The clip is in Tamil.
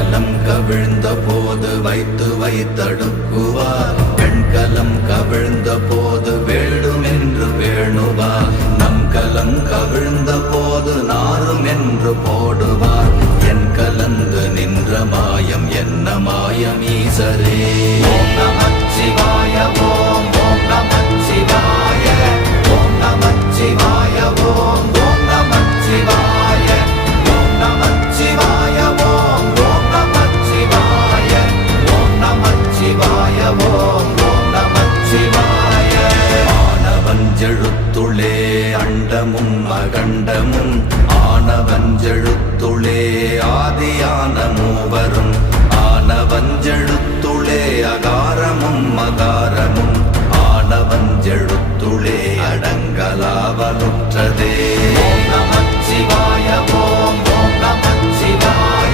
கலம் கவிழ்ந்த போது வைத்து வைத்தடுக்குவார் பெண்கலம் கவிழ்ந்த போது வேண்டுமென்று வேணுவார் நம் கலம் கவிழ்ந்த போது நாரும் என்று போடுவார் என் கலந்து நின்ற மாயம் என்ன மாயம் ஈசரே